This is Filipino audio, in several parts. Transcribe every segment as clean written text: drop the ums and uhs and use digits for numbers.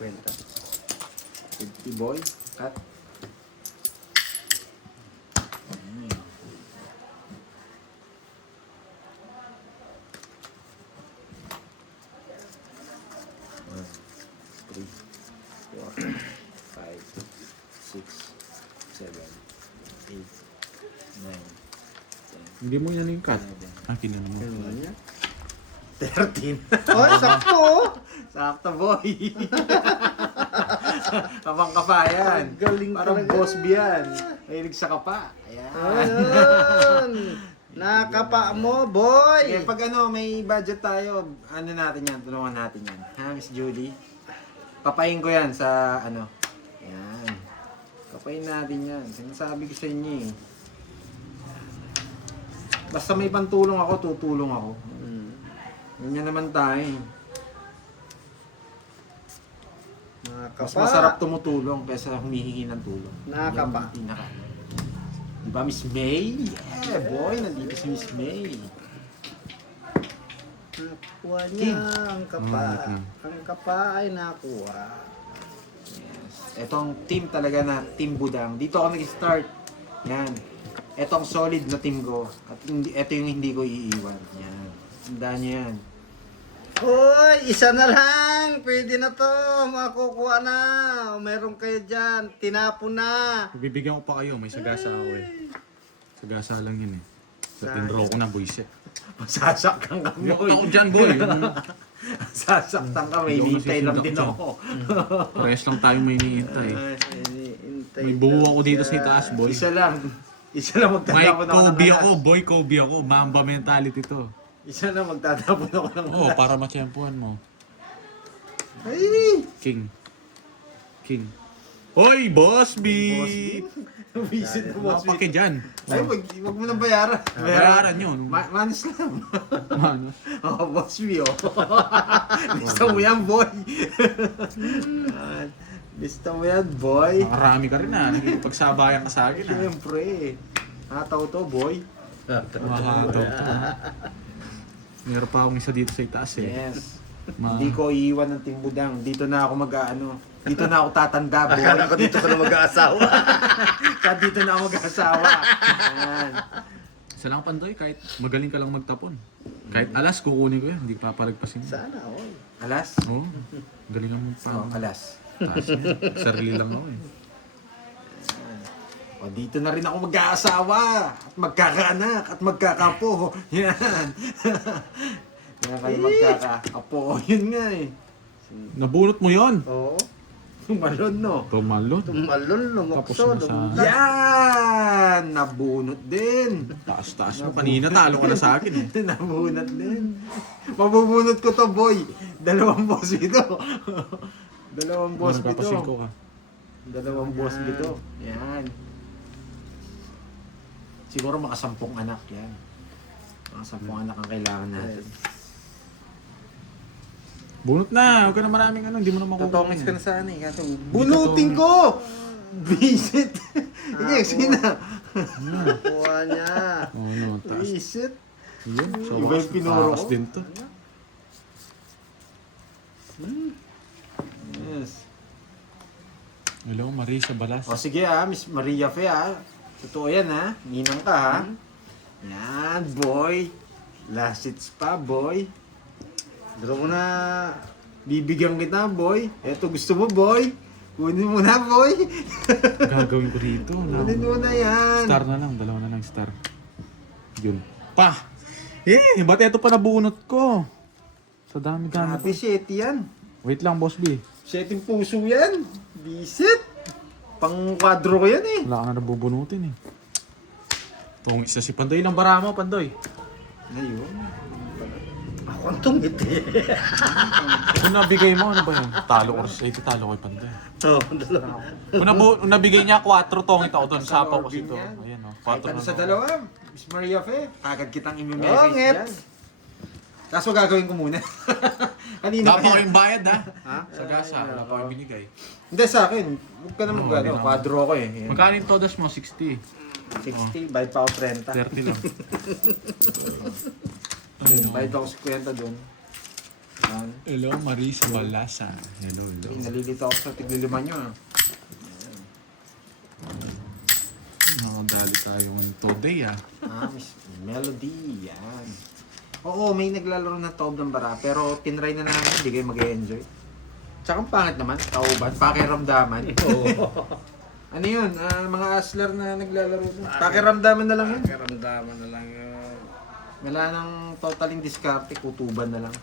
50 boy. Cut. Three, 4, 5, 6, 7, 8, 9, 10. Hindi mo yan yung cut. Ah, kinano mo. 13. Oy, sakto. Sakto, boy. Kapang kapa yan. Galing Parang talaga. boss B yan. Mahilig sa kapa. Ayan. Ayun. Nakapa mo, boy. Sige, pag ano, may budget tayo, ano natin yan, tulungan natin yan. Ha, Miss Judy? Papayin ko yan sa ano. Yan. Papayin natin yan. Sinasabi ko sa inyo eh. Basta may pantulong ako, tutulong ako. Ganyan naman tayo eh. Nakapa. Mas masarap tumutulong kaysa humihingi ng tulong. Nakapa. Yan ang pinaka. Diba Miss May? Yeah, boy, nandito si Miss May. Nakuha niya ang kapa. Mm. Ang kapa ay nakuha. Yes. Ito ang team talaga na Team Budang. Dito ako nag-start. Yan. Ito ang solid na team ko. At ito yung hindi ko iiwan. Yan. Tandaan niyo yan. Hoy, isa na lang. Pwede na to. Makukuha na. O, meron kayo dyan. Tinapon na. Bibigyan ko pa kayo, may sagasa ako eh. Sagasa lang yun eh. Sa Sayang. tinraw ko na, boys eh. Masasaktan ka, Hindi ako boy. takot dyan, boy. Sasaktan ka. May Hindi ako hintay lang nasisindak din dyan. ako. Parehas lang tayo may iniintay. Hintay May buho daw ako dito sa siya. itaas, boy. Isa lang. Isa lang May magtatapon ako ng Kobe alas. ako, boy Kobe ako. Mamba mentality to. Isa lang magtatapon ako ng Oo, alas. para matsyempuhan mo. Ay! King. King. Hoy, Boss B! Boss B? Visit na boss B. Napaki dyan. Ay, wag mo nang bayaran. Bayaran yun. Manis lang. Ano? Oh, boss B, oh. Lista mo yan, boy. Lista mo yan, boy. Makarami ka rin ah. Nakikipagsabayan ka sa akin ah. Siyempre. Hataw to, boy. Makakataw to. Meron pa akong isa dito sa itaas eh. Yes. Ma- Hindi ko iiwan ng timbudang. Dito na ako mag-ano. Dito na ako tatanda, boy. Akala ko dito ka na mag-aasawa. Kaya dito na ako mag-asawa. Ayan. Isa lang pandoy, kahit magaling ka lang magtapon. Kahit alas, kukunin ko yan. Hindi papalagpasin. Sana, oy. Alas? Oo. Galing ang Oh, pa. alas. Taas yan. Sarili lang ako eh. O, dito na rin ako mag-aasawa. At magkakaanak. At magkakapo. Yan. Yan kayo magkakapo. Yun nga eh. Nabunot mo yon. Oo. Tumalon, no? Tumalot. Tumalon, lumukso, Tapos mo sa- lumukso. Yan! Nabunot din. Taas-taas mo. Kanina talo ka na sa akin eh. Nabunot din. Mabubunot ko to, boy. Dalawang boss ito. Dalawang boss Nagpapasin ko ito. ka. Dalawang boss ito. Yan. Siguro makasampung anak yan. Makasampung anak ang kailangan natin. Bunot na. Huwag ka na maraming ano. Hindi mo na makukuha. Totongis ka na sana eh. Kaso, bunutin ko! Visit! Sige, sige na. Nakuha niya. Oo no, taas. Visit. Yun. So, Iba yung pinuro taas ko. din to. Yes. Hello, Marisa Balas. O sige Miss Maria Fe Totoo yan Ninang ka Yan, boy. Last hits pa, boy. Draw mo na. Bibigyan kita, boy. Eto, gusto mo, boy? Kunin mo na, boy. Gagawin ko dito. Kunin mo na yan. Star na lang. Dalawa na lang star. Yun. Pa! Eh! Ba't eto pa nabunot ko? Sa dami gamit. Happy shit yan. Wait lang, Boss B. Setting puso yan. Visit. Pang kwadro ko yan eh. Wala ka na nabubunutin eh. Itong isa si Pandoy ng Barama, Pandoy. Ayun. Ako ang tumiti. Kung nabigay mo, ano ba yun? Talo ko sa talo ko kay Pandoy. Oo, dalawa. Kung nabigay niya 4 tongit ako doon, sapaw ko Orbin ito. yan. Ayan o, Kahit 4 ano na sa dalawa, Miss Maria Fe. Kagad kitang Oo, imi-message ngep. yan. Kaso gagawin ko muna. Kanina Wala pa kayong bayad ha? Ha? Sa gasa, wala pa kayong binigay. Hindi sa akin. Huwag ka na Oo, mag-ano. hindi na. Kwadro ko eh. Yan. Magkano yung todas mo? 60. 60, bayad pa ako 30. 30 lang. Ayun, oh. Bayad ako 50 doon. Yan. Hello, Marisa Balasa. Hello, hello. Nalilito ako sa tigliliman nyo. Nakadali tayo ngayon today Miss Melody. Yan. Oo, may naglalaro ng Taob ng Bara, pero tinry na namin, hindi kayo mag-enjoy. Tsaka ang pangit naman, Taoban, pakiramdaman. Ano yun? Mga asler na naglalaro. Pakiramdaman na lang yun. Karamdaman na lang yun. Wala nang totaling diskarte, kutuban na lang.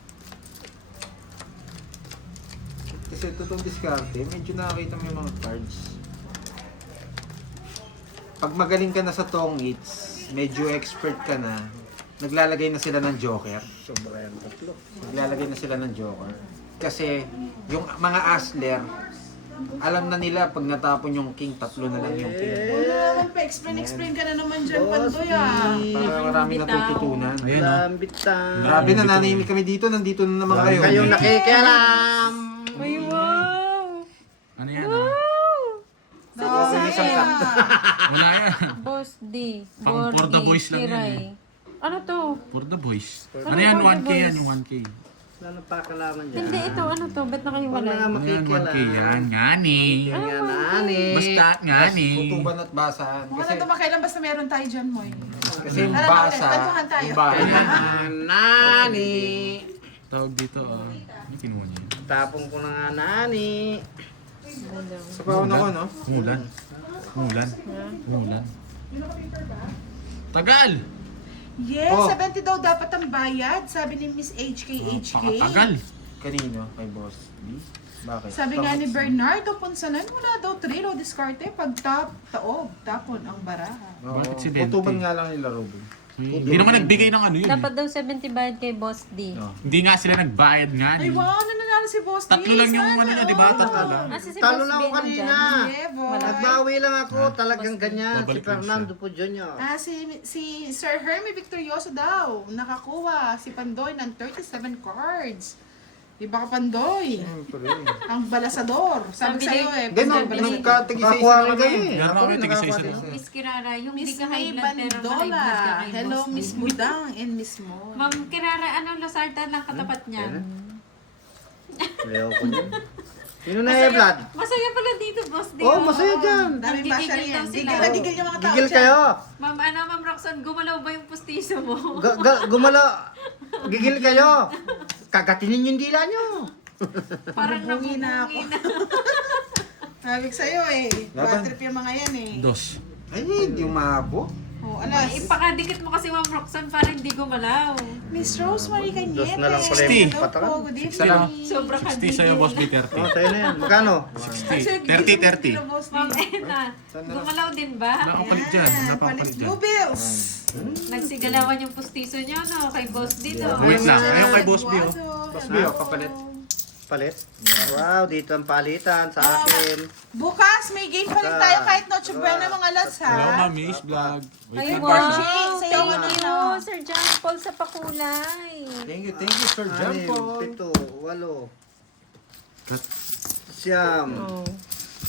Kasi totoong diskarte, medyo nakakita mo yung mga cards. Pag magaling ka na sa tongits, medyo expert ka na, naglalagay na sila ng joker. Sobra yan, tatlo. Naglalagay na sila ng joker. Kasi yung mga asler, alam na nila pag natapon yung king, tatlo na lang yung king. Wala naman pa, explain ka na naman dyan, Pandoy Para maraming natututunan. Ayan, oh. Lambitan. Grabe na, nanahimik kami dito, nandito na naman kayo. Kayong nakikialam. Ay, wow! Ano yan? Wala yan. Boss D. Pang for the boys lang yan Kiray. Ano to? For the boys. Ano Ano yan? for the 1K boys? yan, yung 1K. Wala nang pakalaman dyan. Hindi, ito. Ano to? Ba't Wala nakahiwalay? nga Ano yan? makikialam. 1K yan. Ngani. Yan, nani. Basta ngani. Kutuban at basahan. Kung Kasi, ano tumakailan, basta meron tayo dyan, Moy. kasi yung Tara, basa, kwentuhan tayo. yung basa. Nani. Tawag dito, ano kinuha niya? Tapong ko na nga, nani. Sa pauna ko, no? Umulan. Umulan. Umulan. Tagal! Yes, Oh. 70 daw dapat ang bayad, sabi ni Miss HK. Pakatagal. Kanino? Kay Boss B? Bakit? Sabi nga ni Bernardo Ponsanan, wala daw thrill o diskarte pag taob, tapon ang baraha. Oo. Bakit si Dente? Kutuban nga lang nila, Robin. Hindi naman nagbigay ng ano yun. Dapat daw 70 bayad kay Boss D. No. Hindi nga sila nagbayad nga. Ay, wow, nananalo si Boss D. Tatlo lang yung Sana ano niya, di ba? all. Tatlo lang. Asa si Talo Boss lang B ako kanina. nandyan? Yeah, boy. Nagbawi lang ako. Talagang ganyan. Si Babalik lang Fernando po Jr. Si Sir Hermie Victorioso daw, nakakuha si Pandoy ng 37 cards. Iba ka, Pandoy. Siyempre. Ang balasador. Sabi Sabi sa'yo ni- eh. Then, Pandoy Balasador. nagkatigisa-isa Nakakuha na rin kami. kayo eh. Meron Ako kami rin, tigisa-isa nakakuha na. din. Miss Kirara, yung Miss hindi ka high May blood pero Bandola. ma-high blood ka kay Hello, Boss D. Miss Mudang and Miss Mo. Ma'am Kirara, ano, Losartan lang katapat niyan. Ayaw ko niyan. Sino na eh, Vlad? Masaya pala dito, Boss D. Oh, masaya dyan. Daming Nagigigil basher daw yan. sila. Gigil na gigil yung mga tao Gigil dyan. kayo. Ma'am Roxanne, gumalaw ba yung pustiso mo? Gumala. Gigil kayo. Kagatinin yung dila nyo. Parang Nabubungi na ako. nabubungi na. Sabi ko sa'yo eh. Laban. Bad trip yung mga yan eh. Dos. Ay, hindi yung maabo. Oh, alas. Ipakadikit mo kasi Ma'am Roxanne para hindi gumalaw. Miss Rosemary Cañete. Dos na lang pala yung Hello patakan. po, good Six na lang. evening. Sobra 60 sa'yo, Boss B, 30. Oh, sa'yo na yan. Magkano? 30. Ma'am Ena, gumalaw din ba? Wala kang palit dyan. Wala pang palit dyan. Blue Bills. Nagsigalawan yung pustiso niyo, no? Kay Boss D, no? Wait lang. Ayaw kay Boss B, oh. Boss B, oh, kapalit. Palit? Wow, dito ang palitan sa akin. Bukas, may game pa rin tayo kahit Noche Buena mga alas Hello, ha. Mami's Vlog. Ay, Wait lang, wow! Barshi. Sa'yo Thank na. you, Sir John Paul sa pakulay. Thank you, Sir Anim, Jampo. 7, 8, Siyam, Oh.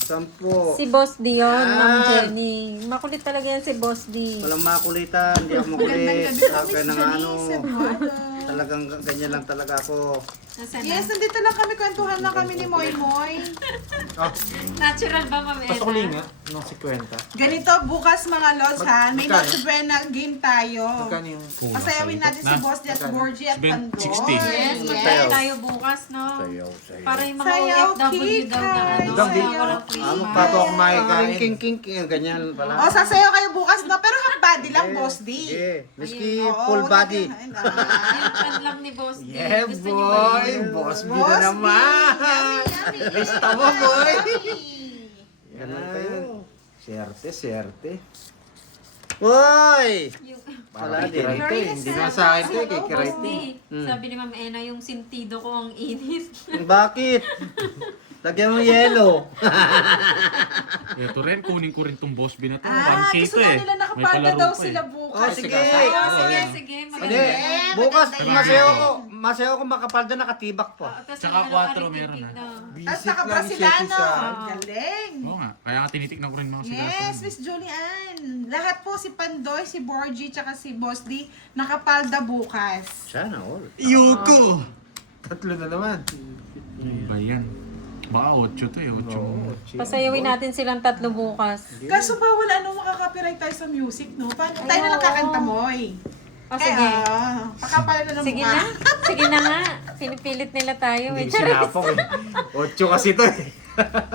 10. Si Boss D yun, Ma'am Yan. Jenny. Makulit talaga yan si Boss D. Walang makulitan, hindi ako Magandang makulit. gabi po, Kaya Miss ng ano, Janice. Eduardo. talagang ganyan lang talaga ako. Nasaan Yes, na? nandito lang kami, kwentuhan lang kami ni Moy Moy. Oh, Natural ba, Ma'am Ena? pasok linga. Nung 50. Ganito, bukas mga lods ha, may Magkano? Noche Buena game tayo. Magkano yung... Pasayawin natin si Boss D at Borgie at Pandoy. 60. Yes, magkaya Sayaw. tayo bukas, no? Sayaw, sayaw. Para yung mga Sayaw, OFW daw na ano, Hanggang di- walang Ano Christmas. pa Pato ako makikain. King, ganyan pala. O, sasayaw kayo bukas na, pero half body lang, Boss D. Yeah, miski Oo, full wag body. natin- Yung pan lang ni Boss D. Yeah, Gusto niyo ba boy! yun? Boss B Boss na B, naman! yummy. Lista mo, boy! Ganun kayo. Serte. Hoy! Yung- Para Wala kay din. Kiray to, hindi na sa akin to, kay Kiray Boss to. D, sabi ni Ma'am Ena, yung sintido ko ang init. Bakit? Lagyan mo yelo. Ito rin, kunin ko rin tong Boss B na to. Ah, 1K gusto to na eh. nila May nakapanda palaro daw pa eh. sila bukas. Oh, sige. Oh, sige, sige. Hindi, bukas masayaw ko makapalda nakatibak pa. Tsaka 4 meron na. Tapos Visit lang naka-Brasilano. siya sa... Galing. Oo nga, kaya nga tinitignan ko rin mga sila. Yes, Miss Julian. Lahat po si Pandoy, si Borgie, tsaka si Boss D nakapalda bukas. Sana all. Yuko! Tatlo na naman. Ba yan? Baka 8 to eh, 8 Oo, Pasayawin natin silang tatlo bukas. Kaso bawal makaka-copyright tayo sa music, no? Paano tayo na lang kakanta mo eh? O sige. Pakapalan na ng Sige mukha. na. Sige na nga. Pinipilit nila tayo. Hindi Eh, ko sinapok eh. 8 kasi to eh.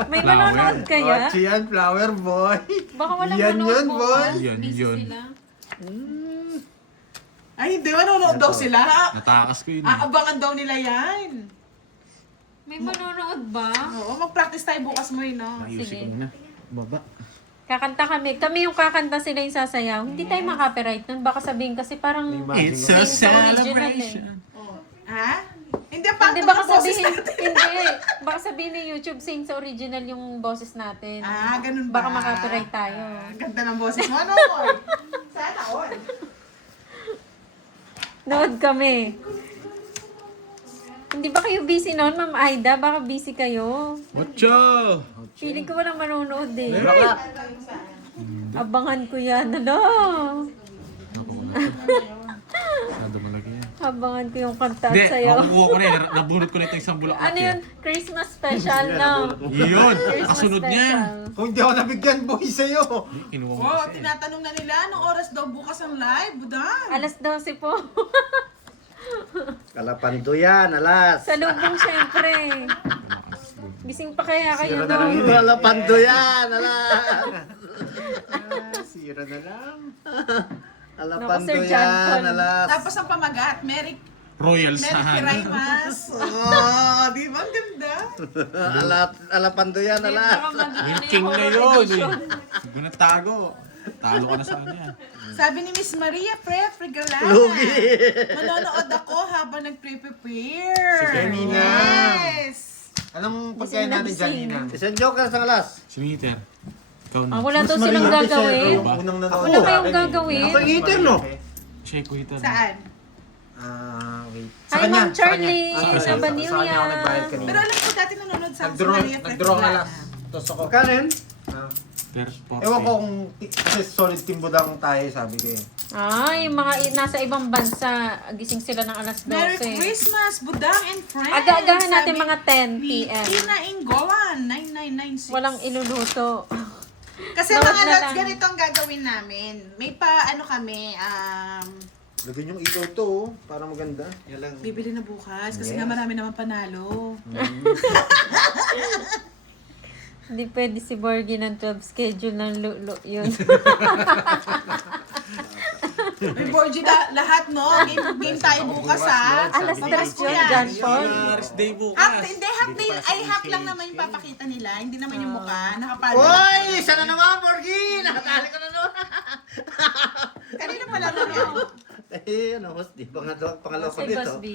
May manonood kaya? 8 yan, flower boy. Baka walang Yan manonood yun, bukas. boy. Yan, Busy yun. sila. Ay, hindi. Manonood daw sila. Natakas ko yun eh. Aabangan daw nila yan. May manonood ba? Oo, mag-practice tayo bukas mo yun, no? Ayusin Sige. ko muna. Baba. Kakanta kami. Kami yung kakanta, sila yung sasayaw. Hindi tayo makapiright nun. Baka sabihin kasi parang... It's a a celebration. celebration. Ha? Hindi, pang Hindi, baka sabihin... Hindi. Baka sabihin ng YouTube, sing sa original yung boses natin. Ah, ganun ba? Baka makapiright tayo. Ang ganda ng boses mo, ano, boy? Sana all. Nood kami. Hindi ba kayo busy noon, Ma'am Aida? Baka busy kayo. Ocho! Feeling ko walang manonood eh. Abangan ko yan. Ano? Masyado malaki yan. Abangan ko yung kanta at Hindi, sayaw. makukuha ko na eh. Nabunot ko na ito isang bulaklak Ano yun? Christmas special na. Yun! Christmas Kasunod niya. special. Kung hindi ako nabigyan, boy, sa'yo. Kinuha mo Oh, kasi. tinatanong na nila, anong oras daw bukas ang live, budang? Alas 12 po. Kalapando yan, alas. Sa lubong syempre. Gising pa kaya kayo Sira na lang doon? yun. Kalapando yan, alas. Sira na lang. Kalapando Sir John Paul. yan, alas. Tapos ang pamagat, Merry Royal Merry Sahan. Christmas. Oh, di ba? Ang ganda. Alapando yan, alas. Yung king na yun eh. Hindi ko natago. Talo ka na sa kanya. Sabi ni Miss Maria Pref Regalana. Lugi. Manonood ako habang nagpre-prepare. Si Kanina. Yes. Anong pagkain natin dyan, Nina? Isang joker sa alas. Siniter. Ikaw na. Wala daw silang gagawin. Unang nanonood Wala sa kayong akin eh. gagawin. Ako yung eater, no? Siya yung kuhitan. Saan? Wait. Hi, Ma'am Charlie. Sa kanya. Sa Sa kanya Vanilla. ako nagbayad kanina. Pero alam ko dati nanonood sa Nag-draw, Maria Pref nag-draw na Regalana. lang. Tapos ako. Magkano yun? Ewan ko kung kasi solid team budang tayo, sabi ko eh. Ay, yung mga nasa ibang bansa, gising sila ng alas 12. Merry Christmas, Budang and friends. Aga-agahan natin Sabi mga 10 ni p.m. Ina Ingolan, 9996. Walang iluluto. Kasi Bawat mga na lods, lang. ganito ang gagawin namin. May kami, Lagyan yung ilaw to, oh, para maganda. Yan lang. bibili na bukas kasi Yes. nga marami naman panalo. Hindi pwede si Borgie ng 12 schedule ng lulo yun. May Borgie lahat, no? Game tayo bukas, ha? Alas Bukas 3 ko yun, yan. John Paul. Paris Day bukas. Half day, half lang naman yung papakita nila. Hindi naman yung mukha. Nakapalo. Oy! Isa na naman, Borgie! Nakatali ko na naman. Kanina pala lang yan. Eh, ano, host, di ba nga daw pangalawa ko Si dito? Boss B.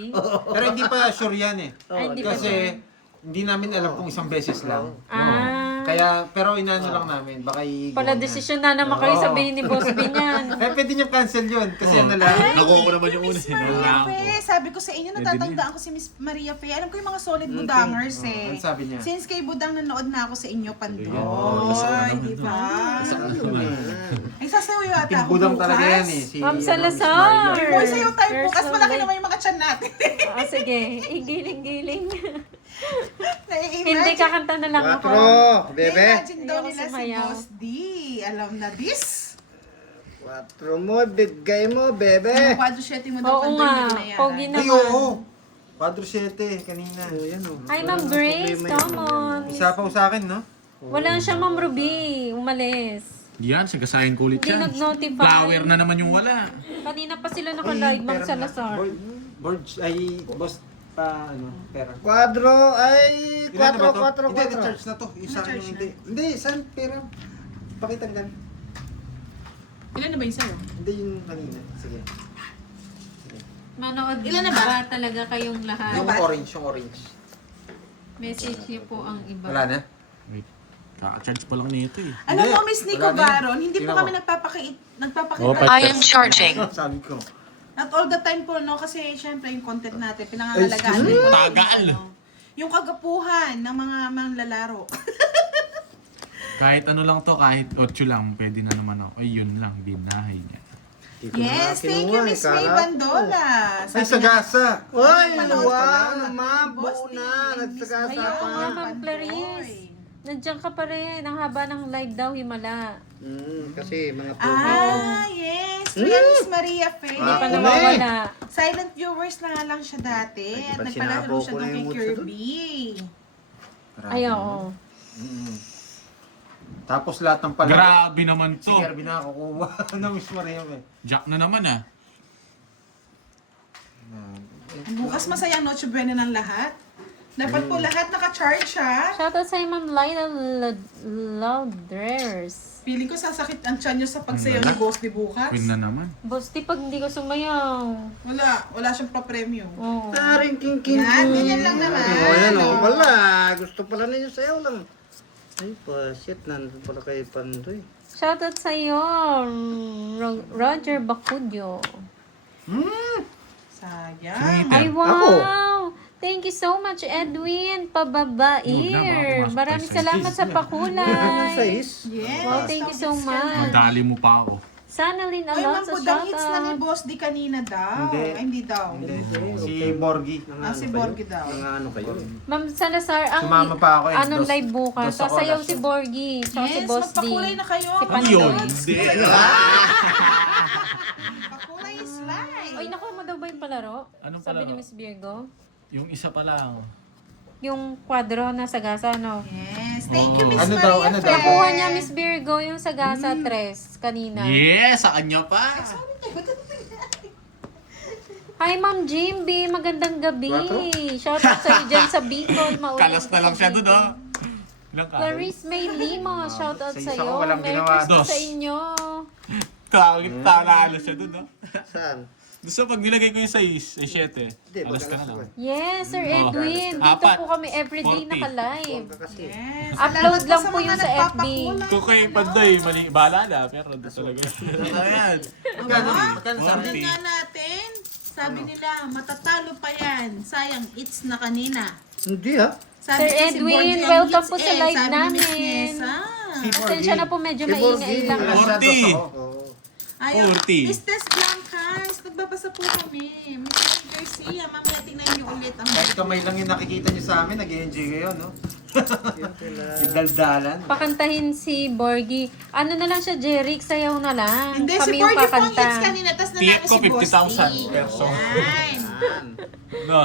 Pero hindi pa sure yan eh. Ay, hindi pa Kasi siya. hindi namin alam kung isang beses lang. Ah. Kaya, pero inano lang namin, baka Pala desisyon na naman kayo Oo. sabihin ni Boss B niyan. Eh, pwede nyo cancel yun. Kasi ano lang. Nakuha ko naman yung una. Miss Maria Fe, sabi ko sa inyo, natatandaan ko si Miss Maria Fe. Alam ko yung mga solid budangers eh. Ano sabi niya? Since kay Budang nanood na ako sa inyo, Pandoy. Di ba? Ay, sasayaw yata Team ako budang bukas. talaga yan eh. Si, Ma'am ano, Salazar! Miss Maria. Boy, sayaw tayo You're bukas. so Malaki late. naman yung mga tiyan natin. Ah, sige. Igiling-giling. Nai-imagine. Hindi, kakanta na lang ako. 4, bebe. Nai-imagine daw Ayoko nila si sumayaw. Boss D. Alam na this. 4 mo, bigay mo, bebe. Yung quadro 7 mo daw, Oo Pandoy, nga. hindi ko nayaran. Pogi Ay, naman. oo. Quadro 7 kanina. Hi, Ma'am Grace. Come on. Isa pa sa akin, no? Wala siya, Ma'am Ruby. Umalis. Yan, sigasahin ko ulit Hindi yan. nag-notify. Flower na naman yung wala. Kanina pa sila naka-live, Ma'am pera na. Salazar. Board, ay, boss pa, ano, pera. Quadro, ay, Ilan na ba to? 4. Hindi, na-charge na to. Yung sa akin yung hindi. Hindi, saan pera? Pakitang gan. Ilan na ba yung sa'yo? Hindi yung kanina. Sige. Manood Ilan na ba? talaga kayong lahat? Yung orange, yung orange. Message niyo po ang iba. Wala na? Wait, kaka-charge pa lang nito eh. Alam Hindi. mo, Miss Nico Wala na yan. Baron, hindi po Tingnan kami mo. nagpapakita. Oh, I am charging. Sabi ko. Not all the time po, no? Kasi syempre yung content natin, pinangangalagaan din. Tagal! Yung kagapuhan ng mga manlalaro. Kahit ano lang to, kahit 8 lang, pwede na naman ako. Ay, yun lang, binahay niya. Di ko na Yes, thank you, kinuha, Miss May kala ko. Bandola. Ay, Sabi niya, sagasa. Ay, Panood wow ka na. naman. Boss Buo D na. and Nagsagasa Miss Ayaw pa. nga, Ma'am Clarice. Nandiyan ka pa rin. Ang haba ng live daw, himala. Kasi mga Ah, yes. Yan, Miss Maria Faye. Hindi pa Ako na nawawala. Silent viewers na nga lang siya dati. Ay, At di ba nagpalaro sinabaw siya ko na doon kay yung mood sa Kirby. Ay, oo. Tapos lahat ng palaro. Grabe naman Si to. Kirby nakakuha na Miss Maria eh. Jack na naman ah. Bukas masayang Noche Buena ng lahat. Dapat po lahat naka-charge siya. Shoutout sa'yo, Ma'am Lila Loudrers. Feeling ko sasakit ang tiyan nyo sa pagsayaw ni Boss di bukas. Win na naman. Boss, di pag hindi ka sumayaw. Wala siyang pa-premium. Oo. Taring king. Yan, ganyan lang naman. Ayan o, Oh. wala. Gusto pala ninyo sayaw lang. Ay, shit. Nandun pala kay Pandoy. Shoutout sa'yo, Roger Bacudyo. Sayang. Ay, wow! Thank you so much, Edwin. Pababair. Mas Maraming precise. salamat sa pakulay. Sais. Yes. Wow, thank you so much. Madali mo pa ako. Sanalyn Ay, ma'am, Alonso, pudang hits na ni shoutout. Boss di kanina daw. Hindi. Ay, hindi daw. Si Borgie. Si Borgie daw. Mga ano kayo? Ma'am Salazar, ang Sumama pa ako, eh. anong live bukas? Dos ako Sasayaw last si year. Borgie, tsaka si Yes, Boss D. magpakulay na kayo. Si Ano yun? Pandoy. Hindi. Pakulay is live. Ay, nakuha mo daw ba yung palaro? Anong Sabi ni palaro? Miss Virgo. Yung isa pa lang. Yung kwadro na sagasa, no? Yes. Thank you, Miss Ano Maria daw, ano daw? Fer. Nakuha niya Miss Virgo yung sagasa 3 kanina. Yes! Sa kanya pa! Hi, Ma'am Jimby. Magandang gabi. Shoutout sa'yo dyan sa Bicol. Maulan Kalas na ka lang sa siya dun Bicol. oh. Ilang ka? Clarice May Lima. Shoutout Sa isa sa'yo. ko walang Merry ginawa. Christmas Dos. sa inyo. Talo siya dun oh. Saan? Gusto pag nilagay ko yung 6, ay 7. Hindi, Alas ka na magalas lang. ako eh. Yes, Sir Oh. Edwin. Dito Apat. po kami everyday 40. naka-live. Huwag ka kasi. Yes. Upload Salamat lang sa po mga yun sa FB. nagpapakulay. Kung kay Pandoy, mali, bahala na. Pero doon talaga. Ayan. Magkano Sabi 40. nga natin, sabi nila, matatalo pa yan. Sayang, it's na kanina. Hindi ha. Sabi Sir ni si Edwin, Borgie, ang welcome hits po sa live sabi ni Miss namin. Nessa. Pasensya na po, medyo Si Borgie. maingay lang. Alas na, 40. dos ako. Oo. Ayaw, 40. Miss Tess Blancas, nagbabasa po kami. Miss Garcia, mamaya tingnan niyo ulit ang Kahit kamay lang yung nakikita niyo sa amin, nag-enjoy kayo, no? Yung daldalan. Pakantahin si Borgie. Ano na lang siya, Jeric? Sayaw na lang. Hindi, si Kami yung Borgie po ang kakanta. hits kanina, tapos TF nanalo ko, si Boss 50,000 peso. Yan. No.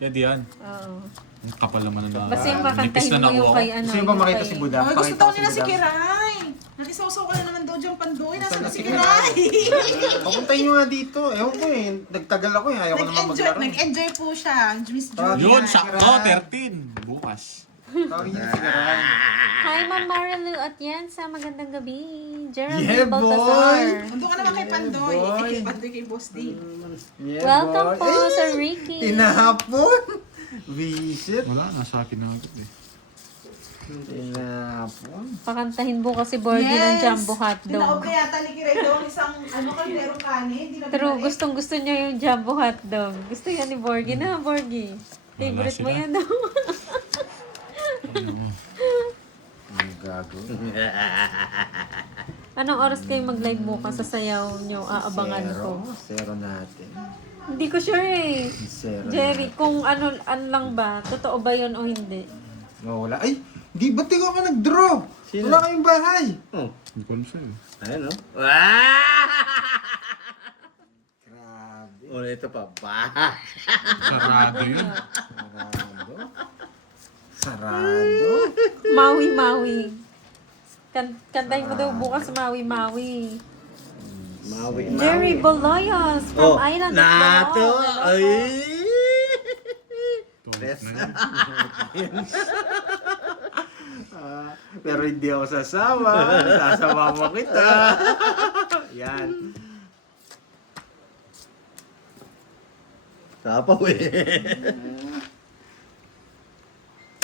Yan diyan. Oo. Ang kapal naman na. Basta yung Nipis kakantahin na mo yung nakuha kay ko. ano. Gusto nyo ba yung makita kay- si Buda? Ay, gusto Pakita daw ko si nila si Buda. Kiray. Nakisawsaw ka na naman daw dyan, Pandoy. Nasaan na Nasaan si na si Kiray? Papuntayin nyo nga dito. Ewan ko eh. Nagtagal ako eh. Ayaw ko naman maglaro. Nag-enjoy po siya, Miss Ah, Julia. Yun, sakto, 13. Bukas. Tawagin nyo si Kiray. Hi, Ma'am Marilu Atienza. Magandang gabi. Geraldine Yeah, Baltazar. Nandun ka naman kay Pandoy. boy. Kay Pandoy kay Boss D. Yeah, Welcome boy. po, Sir Ricky. Tinahapon. Visit. Wala, nasa akin na agad eh. Tinahapon. Pakantahin bukas si Borgie ng Jumbo Hotdog. Tinaobre yata ni Kiray doon isang kalderong kanin. Di na True, binalik. gustong gusto niya yung Jumbo Hotdog. Gusto yan ni Borgie na, Borgie. Favorite mo sila. yan daw. Ang gago. Anong oras kayo mag-live bukas sa sayaw nyo? Aabangan ko. Zero natin. Hindi ko sure eh. Zero. Jerry, kung ano lang ba? Totoo ba yun o hindi? Oh, wala. Ay! Di ba't ikaw ka nag-draw? Sino? Wala kayong bahay. Oh. Hindi ko alam sa'yo. Ayan o. Grabe. Oh, ito pa. Sarado yun. Sarado. Sarado. Maui-mawi. Kantahin mo daw bukas Maui-mawi. Mawi. Jerry Boloyos from Island of Nato. Bohol. Ay. Tulad na yun. Pero hindi ako sasama. Sasama mo kita. Yan. Tapaw eh.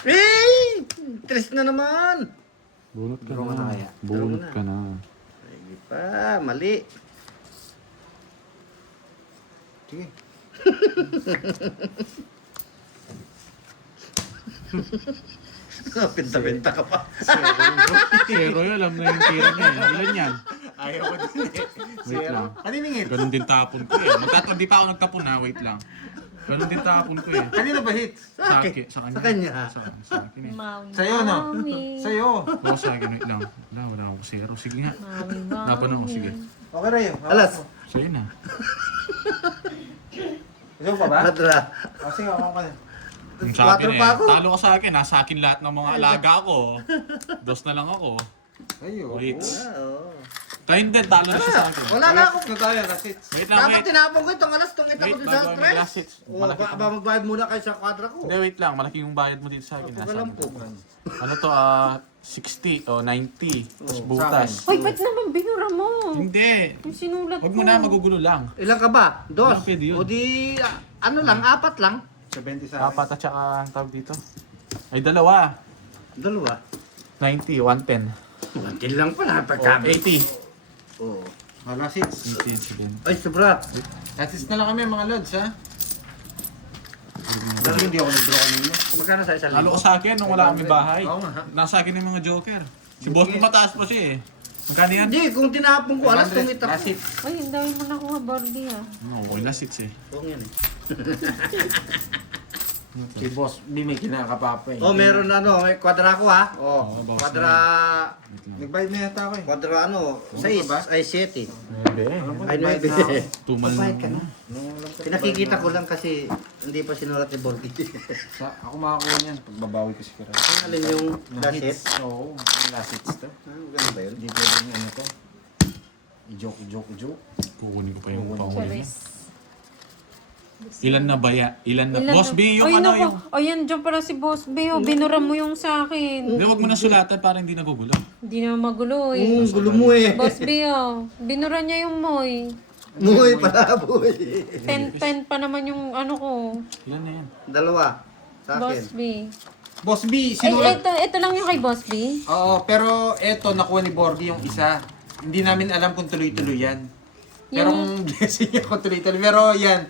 Hey! Tres na naman. Bunot ka Draw ka na na. kaya? Bunot ka na. Hindi pa. Mali. Sige. Pinta-pinta ka pa. Zero yun, alam na yung tira niya. Ilan yan? Ayaw ko din eh. Wait lang. Kanina ngit? Ganun din tapon ko eh. Hindi pa ako nagtapon na, wait lang. Ganun din tapon ko eh. Kanina ba hit? Sa akin, sa kanya. Sa kanya. Sa akin eh. Maui. Sa'yo, no? Maui. Sa'yo. Oo, sa akin, wait lang. Wala akong zero. Sige nga. Maui, Maui. Napanood ko, sige. Okay na yun. Alas. Sa'yo na. Ayaw pa ba? Madra. O sige, ako ka na. Yung sa akin 4 pa ako. Talo ka sa akin, nasa akin lahat ng mga alaga ko. 2 na lang ako. Ayaw. Wait. Oo. Tayo hindi, talo na siya sa akin. Wala na ako. Na tayo, that's it. Wait lang, Dapat wait. tinapon ko itong alas, tungit ako Wait, dun sa bago stress. mag-last hits. O, Malaki ba pa. magbayad muna kayo sa kwadra ko? Hindi, wait lang. Malaki yung bayad mo dito sa akin. Ako Nasa alam po. ano to, 60 o 90. Tapos sa butas. Hoy, ba't naman binura mo? Hindi. Yung sinulat Huwag ko. mo na, magugulo lang. Ilan ka ba? 2? Wala, pwede yun. O di, ano lang, 4 lang? 70 sa akin. 4 at saka, ang tawag dito. Ay, 2. 2. 90, 110. Mantil lang pala, O, pagkami. 80. Oo. Wala 6. 80. Ay, sobra. Assist na lang kami mga lods, ha? Pero hindi ako nag-draw kanina. Magkano sa isang Lalo ko sa akin nung wala kami bahay. Oo nga. Nasa akin yung mga joker. Si boss mo mataas pa siya eh. Magkano yan? Hindi, kung tinapon ko, alas tungit ako. That's it. Ay, ang dami mo nakuha, Barbie ah. No, okay, last 6 eh. Oo, yan eh. Si boss, hindi may kinakapapa eh. Oh, meron ano, may kwadra ko ha. Oh, Oo, boss. kwadra, Nagbayad na yata ako eh. kwadra ano, ba? 6, ay 7. Hindi. Ay, Nagbayad 9. na ako. Tumal Magbayad ka na. No, alam ko, Pinakikita ko lang kasi hindi pa sinulat ni Borgi. Ako makakuha niyan. Pagbabawi ko si Kira. Alin yung last hit? Oo, yung last hits to. Ganun ba yun? Hindi pwede yung ano to. I-joke. Kukunin ko pa yung Kukunin. pauli niya. Charis. Ilan na baya? Ilan na? Ilan Boss na- B, yung Ay, ano naku. yung... Ayan, dyan pala si Boss B. Oh. Binura mo yung sa akin. Hindi, wag mo na sulatan para hindi nagugulo. Hindi na magulo eh. Gulo mo eh. Boss B, oh. Binura niya yung moy. Muhay pala, boy. 10-10 pa naman yung ano ko. Ilan na yan? 2 sa akin. Boss B. Boss B, Ay, sinulat. ito lang yung kay Boss B. Oo, pero eto, nakuha ni Borgi yung isa. Hindi namin alam kung tuloy-tuloy yan. Pero kung blessing niya kung tuloy-tuloy. Pero yan,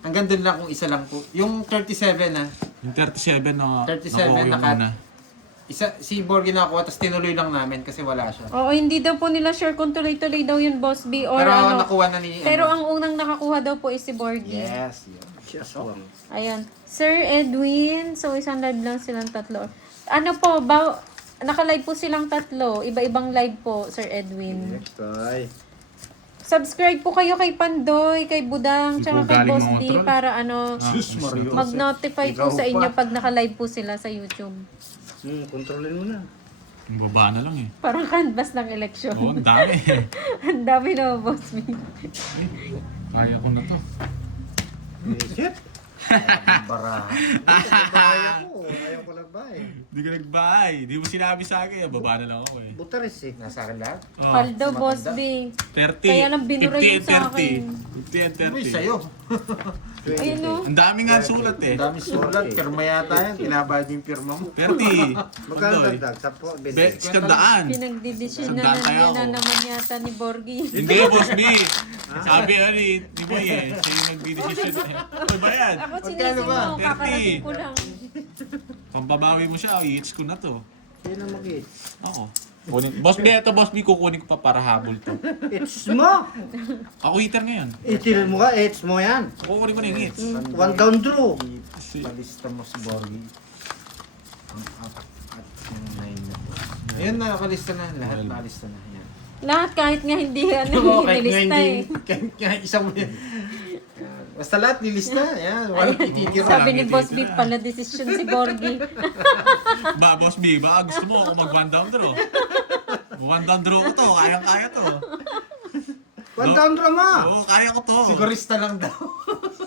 hanggang doon lang kung isa lang po. Yung 37 ha. Yung 37 na 37 nakuha yung nakat. una. Si Borgi nakakuha, tapos tinuloy lang namin kasi wala siya. Oo, hindi daw po nila sure kung tuloy-tuloy daw yun, Boss B. Or Pero ano. nakuha na ni... Pero ang unang nakakuha daw po is si Borgie. Yes, yun. Aswang. Ayan. Sir Edwin. So, isang live lang silang tatlo. Ano po, naka-live po silang tatlo. Iba-ibang live po, Sir Edwin. Next ay. Subscribe po kayo kay Pandoy, kay Budang, Hindi tsaka po kay galing Boss mga D troll. para ano, Sus, Mario. mag-notify po Ikaw sa inyo pa. pag naka-live po sila sa YouTube. Kontrolin mo na. Yung baba na lang eh. Parang canvas ng eleksyon. Oo, ang dami. Ang dami na, Boss B. Kaya ko na to. Shit. Bara. Bahay ako. Ayaw ko nagbahay. Hindi ka nag-buy. Hindi mo sinabi sa akin. Baba na lang ako eh. Butaris eh. Nasa akin lahat. Oh, Paldo, Boss B. 30. Kaya lang binura 50 yun and sa 30. akin. 50 and Uy, 30. sa'yo. Ayun o. Ang dami nga sulat eh. Ang dami sulat. Pirma yata yan. Tinabayad yung pirma mo. 30. Magkano Pandoy. dagdag? 10, 20. Iskandaan. Pinagdidesisyon na Sandaan tayo niya na ako. naman yata ni Borgie. Hindi, Boss B. Sabi ni Boy eh. Siya yung nagdidesisyon eh. Ano ba yan? Ako Magkano sinising ba? mo, kakarating ko lang. Pambabawi mo siya, i-hits ko na to. Sino mag-eat? Ako. Boss B, ito Boss B, kukunin ko pa para habol to. It's mo! Ako hitter ngayon. Itil mo ka, it's mo yan. Kukunin ko na yung hits. One down draw. Palista mo si Borgi. Ang 4 at yung 9 na po. Ayun na, nakalista na. Lahat nakalista na. Yan. Lahat kahit nga hindi Oo, kahit nga nilista eh. Kahit nga isang... Basta lahat nilista. Yan, walang ititira. Sabi ni Walang Boss B ititira. pala desisyon si Borgie. Ba, Boss B, baka gusto mo ako mag-one down draw. One down draw ko to, kaya-kaya to. One down draw mo! Oo, kaya ko to. Sigurista lang daw.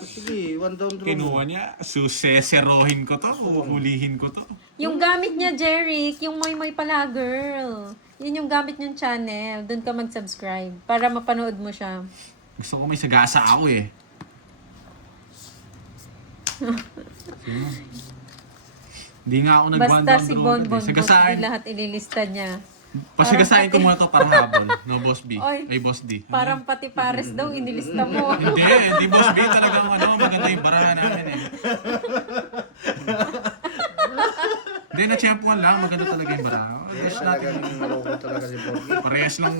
Sige, one down draw mo. Kinuha niya, suseserohin ko to, huhulihin ko to. Yung gamit niya, Jeric, yung Moy Moy pala, girl. Yun yung gamit niyong channel. Doon ka mag-subscribe para mapanood mo siya. Gusto ko may sagasa ako eh. Hindi nga ako nag-one Basta down si draw. Bonbon Boss B, Sagasain. lahat ililista niya. Pasagasain ko muna to para habol. No, Boss B. Oy. Ay, Boss D. Parang pati pares daw, inilista mo. Hindi Boss B. Talagang maganda yung barahan namin eh. Hindi, na-champuan lang. Maganda talaga yung bara. Guys natin. Talagang maloko talaga si Borgi. Parehas lang.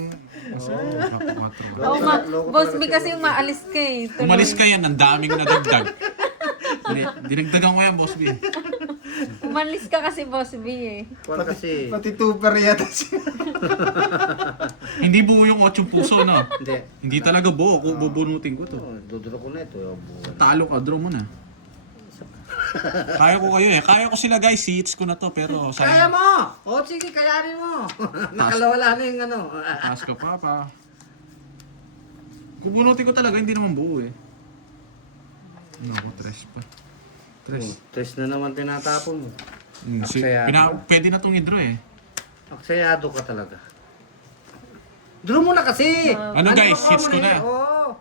Oo nga, Boss B kasi umaalis ka eh. Tuloy. Umalis ka yan, ang daming nadagdag. Dinagdagan ko yan, Boss B. Umalis ka kasi Boss B eh. Kuwan kasi, Pati tuper yata siya. Hindi buo yung 8 puso, no? hindi. Hindi talaga buo. Kung bubunutin ko to. Oh, duduro ko na ito. Yung buwan. Talo ka, draw mo na. Kaya ko kayo eh. Kaya ko sila guys, seats ko na to. Pero Kaya sayang. mo! O sige, kayanin mo. Nakalawala na yung ano. Taas ka pa. Kung bunutin ko talaga, hindi naman buo eh. Ano ko, tres pa. Tres. Test na naman tinatapon mo. Aksayado. Pwede na itong i-draw eh. Aksayado ka talaga. Draw mo na kasi! Ano guys, hits ko na. Oo.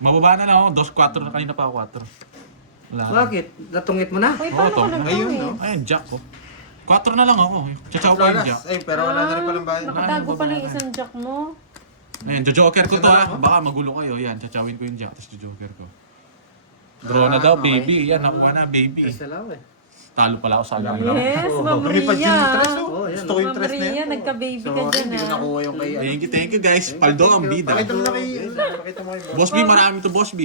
Mababa na ako. 2-4 na kanina pa ako 4. Wala na. Bakit? Natungit mo na? Uy, paano to. ko na Ayun, no? Ayan, jack ko. 4 na lang ako. Chachaw ko yung jack. Ay, pero wala na rin palang bayan. Nakatago pa ng isang jack mo. Ayan, joker ko to ha. Baka magulo kayo. Yan, chachawin ko yung jack. Tapos joker ko. Draw na daw, okay. baby. Yan, nakuha na, baby. Test na lang eh. Talo pala ako sa alam. Yes, Ma'am Kami pa dyan yung Ria. tres, oh. Oh, yan. Gusto ko yung Ma'am tres na Ria, yan. nagka-baby ka Sorry, dyan hindi ko ah. nakuha yung kay... Thank you guys. Paldo ang bida. Pakita mo na kay... Pakita mo kay... Boss B, marami to Boss B.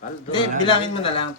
Paldo. Hindi, bilangin mo na lang.